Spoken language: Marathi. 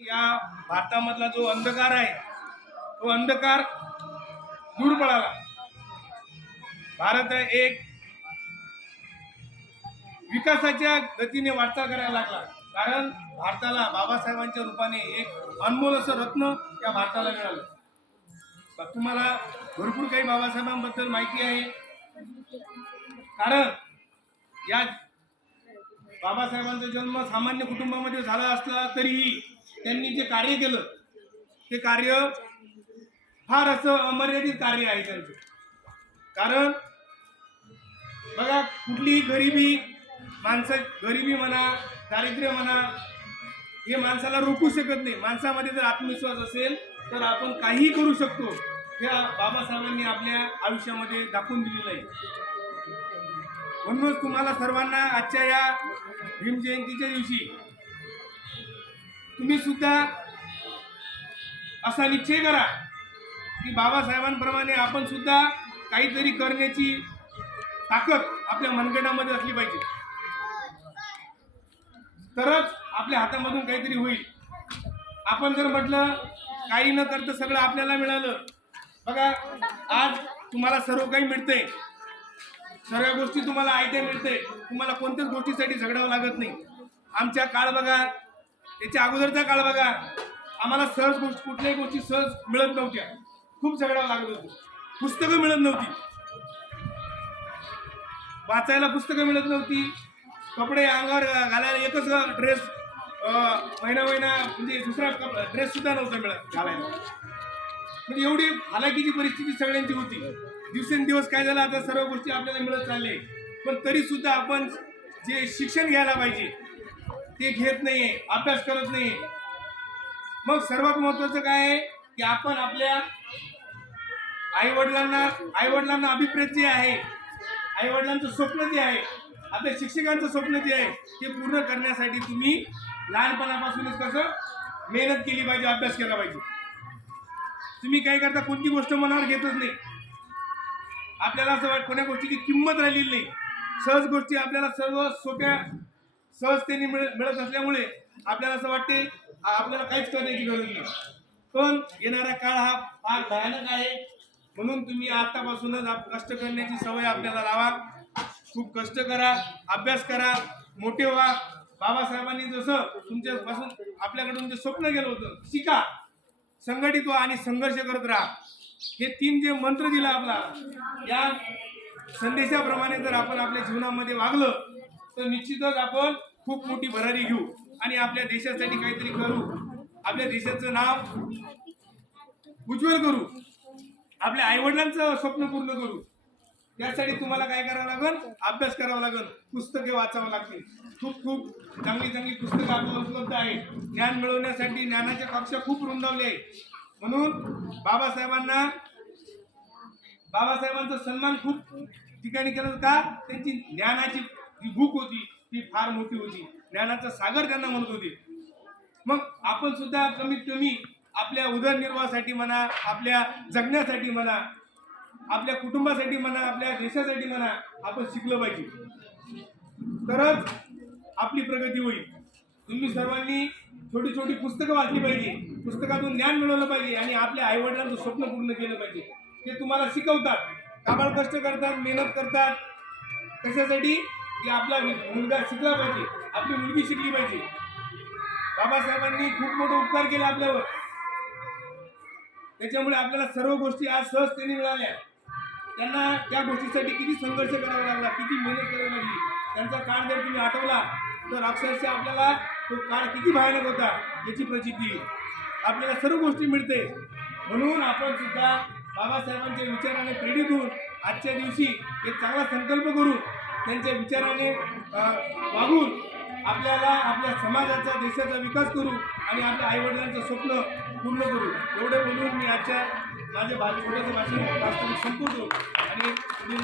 या भारतामधला जो अंधकार आहे तो अंधकार दूर पडाला। भारत एक विकासाच्या गतीने वाटचाल करायला लागला, कारण भारताला बाबासाहेबांच्या रूपाने एक अनमोल असं रत्न या भारताला मिळालं। तुम्हाला भरपूर काही बाबासाहेबांबद्दल माहिती आहे, कारण या बाबासाहेबांचा जन्म सामान्य कुटुंबामध्ये झाला असला तरीही त्यांनी जे कार्य केलं ते कार्य फार असं अमर्यादित कार्य आहे त्यांचं। कारण बघा, कुठली गरिबी म्हणा, दारिद्र्य म्हणा, हे माणसाला रोखू शकत नाही। माणसामध्ये जर आत्मविश्वास असेल तर आपण काहीही करू शकतो, या बाबासाहेबांनी आपल्या आयुष्यामध्ये दाखवून दिलेलं आहे। म्हणूनच तुम्हाला सर्वांना आजच्या या भीम जयंतीच्या दिवशी तुम्ही सुद्धा असा निश्चय करा की बाबासाहेबांप्रमाणे आपण सुद्धा काहीतरी करण्याची ताकद आपल्या मनगटामध्ये असली पाहिजे, तरच आपल्या हातामधून काहीतरी होईल। आपण जर म्हटलं काही न करता सगळं आपल्याला मिळालं, बघा आज तुम्हाला सर्व काही मिळतंय, सर्व गोष्टी तुम्हाला आयत्या मिळते, तुम्हाला कोणत्याच गोष्टीसाठी झगडावं लागत नाही। आमच्या काळ बघा, त्याच्या अगोदरचा काळ बघा, आम्हाला सहज कुठल्याही गोष्टी सहज मिळत नव्हत्या, खूप झगडावं लागत होतं। पुस्तकं मिळत नव्हती, वाचायला पुस्तकं मिळत नव्हती, कपडे अंगावर घालायला एकच ड्रेस महिना म्हणजे दुसरा ड्रेस सुद्धा नव्हता मिळत घालायला। म्हणजे एवढी हालाकीची परिस्थिती सगळ्यांची होती। दिवसेंदिवस काय झालं, आता सर्व गोष्टी आपल्याला मिळत चालले, पण तरी सुद्धा आपण जे शिक्षण घ्यायला पाहिजे ते घेत नाहीये, अभ्यास करत नाही। मग सर्वात महत्त्वाचं काय आहे की आपण आपल्या आईवडिलांना अभिप्रेत जे आहे, आईवडिलांचं स्वप्न जे आहे, आपल्या शिक्षकांचं स्वप्न जे आहे ते पूर्ण करण्यासाठी तुम्ही लहानपणापासूनच कसं मेहनत केली पाहिजे, अभ्यास केला पाहिजे। तुम्ही काय करता, कोणती गोष्ट मनावर घेतच नाही, आपल्याला असं वाटतं कोणत्या गोष्टीची किंमत राहिलेली नाही। सहज गोष्टी आपल्याला सर्व सोप्या सहजतेने मिळत असल्यामुळे आपल्याला असं वाटते आपल्याला काहीच करण्याची गरज नाही। पण येणारा काळ हा फार भयानक आहे, म्हणून तुम्ही आतापासूनच कष्ट करण्याची सवय आपल्याला लावा। खूप कष्ट करा, अभ्यास करा, मोठे व्हा। बाबासाहेबांनी जसं तुमच्यापासून आपल्याकडून जे स्वप्न केलं होतं, शिका, संघटित व्हा आणि संघर्ष करत राहा। हे 3 जे मंत्र दिला आपला, या संदेशाप्रमाणे जर आपण आपल्या जीवनामध्ये वागलं तर निश्चितच आपण खूप मोठी भरारी घेऊ आणि आपल्या देशासाठी काहीतरी करू, आपल्या देशाचं नाव उज्ज्वल करू, आपल्या आईवडिलांचं स्वप्न पूर्ण करू। त्यासाठी तुम्हाला काय करावं लागेल, अभ्यास करावा लागेल, पुस्तके वाचावं लागतील। खूप चांगली पुस्तकं आपल्याला उपलब्ध आहेत। ज्ञान मिळवण्यासाठी ज्ञानाच्या कक्षा खूप रुंदावल्या आहेत। म्हणून बाबासाहेबांचा सन्मान खूप ठिकाणी केला का, त्यांची ज्ञानाची जी भूक होती ती फार मोठी होती, ज्ञानाचा सागर त्यांना म्हणत होते। मग आपण सुद्धा कमीत कमी आपल्या उदरनिर्वाहासाठी म्हणा, आपल्या जगण्यासाठी म्हणा, आपल्या कुटुंबासाठी म्हणा, आपल्या देशासाठी म्हणा, आपण शिकलं पाहिजे, तरच आपली प्रगती होईल। तुम्ही सर्वांनी छोटी पुस्तकं वाचली पाहिजे, पुस्तकातून ज्ञान मिळवलं पाहिजे आणि आपल्या आईवडिलांचं स्वप्न पूर्ण केलं पाहिजे। ते तुम्हाला शिकवतात, काबाड कष्ट करतात, मेहनत करतात, कशासाठी की आपला मुलगा शिकला पाहिजे, आपली मुलगी शिकली पाहिजे। बाबासाहेबांनी खूप मोठे उपकार केले आपल्यावर, त्याच्यामुळे आपल्याला सर्व गोष्टी आज सहजतेने मिळाल्या। त्यांना त्या गोष्टीसाठी किती संघर्ष करावा लागला, किती मेहनत करावी लागली। त्यांचा काळ जर तुम्ही आठवला तर अक्षरशः आपल्याला तो काळ किती भयानक होता याची प्रचिती आपल्याला सर्व गोष्टी मिळते। म्हणून आपण सुद्धा बाबासाहेबांच्या विचाराने प्रेरित होऊन आजच्या दिवशी एक चांगला संकल्प करू, त्यांच्या विचाराने वागून आपल्याला आपल्या समाजाचा, देशाचा विकास करू आणि आपल्या आईवडिलांचं स्वप्न पूर्ण करू। एवढे बोलून मी आजच्या माझे छोट्याचं भाषण वास्तविक संपवतो आणि